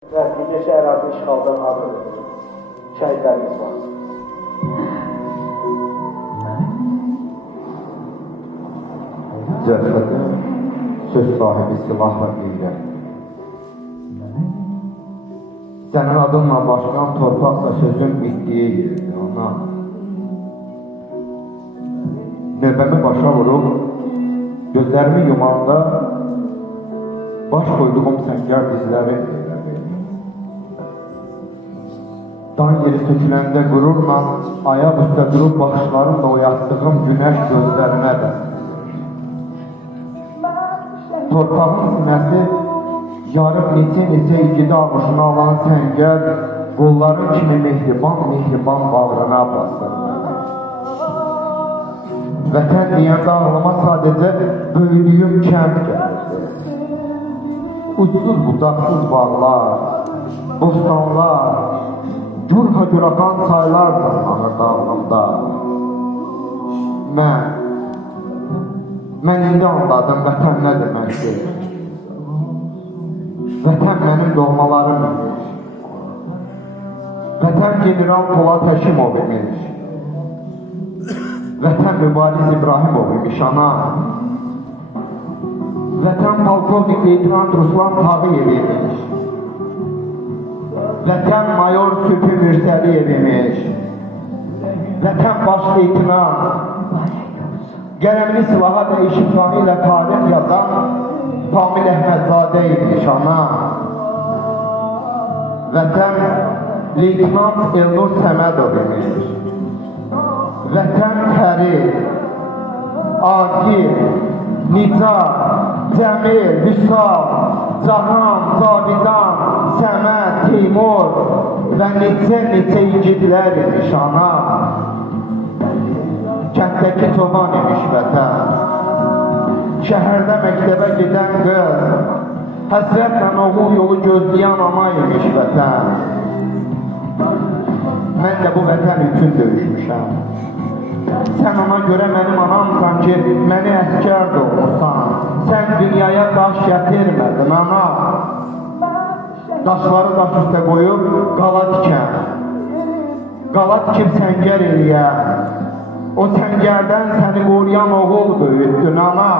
Və bir neçə ərazi işğaldan azad edilir. Şəhidlərimiz var. Cəbhədə söz sahibi silahla qeyrət. Sənin adınla başlayan torpaqsa sözün bitdiyi yerdir, ana. Növbəmi başa vurub, gözlərimi yumanda baş koyduğum səngər dizləri dan yeri söküləndə qürurla ayaq üstə durub baxışlarımla oyatdığım günəş gözlərimə də. Torpağın sinəsi yarıb neçə igidi ağuşuna alan səngər qolların kimi mehriban bağrına basır. Vətən deyəndə ağlıma sadəcə böyüdüyüm kənd gəlirdi. Uçsuz bucaqsız bağlar, bostanlar, gür akan çaylar dağlanırdı ağlımda. Mən indi anladım vətən nə deməkdir. Vətən mənim doğmalarım imiş. Vətən general Polad Həşimov imiş. Vətən Mübariz İbrahimov imiş ana. Vətən polkovnik leytenant Ruslan Tağıyev imiş. Vətən mayor Sübhi Mürsəliyev imiş. Vətən baş leytenant qələmini silaha dəyişib qanı ilə tarix yazan Kamil Əhmədzadə imiş ana. Vətən leytenant Elnur Səmədov imiş. Vətən Təri, Akif, Nicat, Cəmil, Vüsal, Cahan, Cavidan, Səməd, Teymur və neçə igidlər imiş ana. Kənddəki çoban imiş vətən. Şəhərdə məktəbə gedən qız, həsrətlə oğul yolu gözləyən ana imiş vətən. Mən də bu vətən üçün döyüşmüşəm. Sən ona görə mənim anamsan ki, məni əskər doğmuşsan. Sən dünyaya daş gətirmədin ana. Daşları daş üstə qoyub qala tikən. Qala tikib səngər eləyən. O səngərdən səni qoruyan oğul böyütdün ana.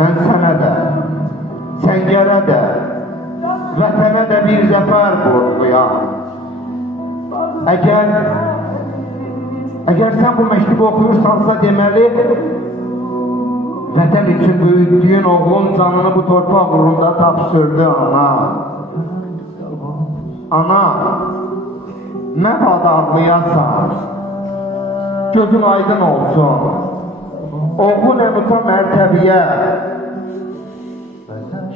Mən sənə də, səngərə də, vətənə də bir zəfər borcluyam. Əgər sən bu məktubu oxuyursansa deməli, vətən üçün böyütdüyün oğlun canını bu torpaq uğrunda tapşırdı ana. Ana, məbada ağlayasan, gözün aydın olsun. Oğlun əmuta mərtəbiyə,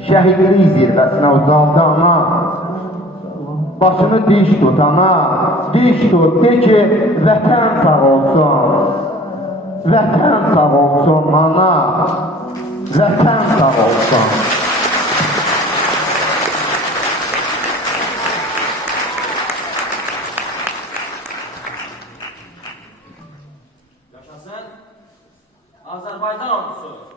şəhidlik zirvəsinə ucaldı ana. Başını diş tut ana, diş tut, de ki vətən sağ olsun. Vətən sağ olsun ana, vətən sağ olsun. Yaşasın Azərbaycan ordusu.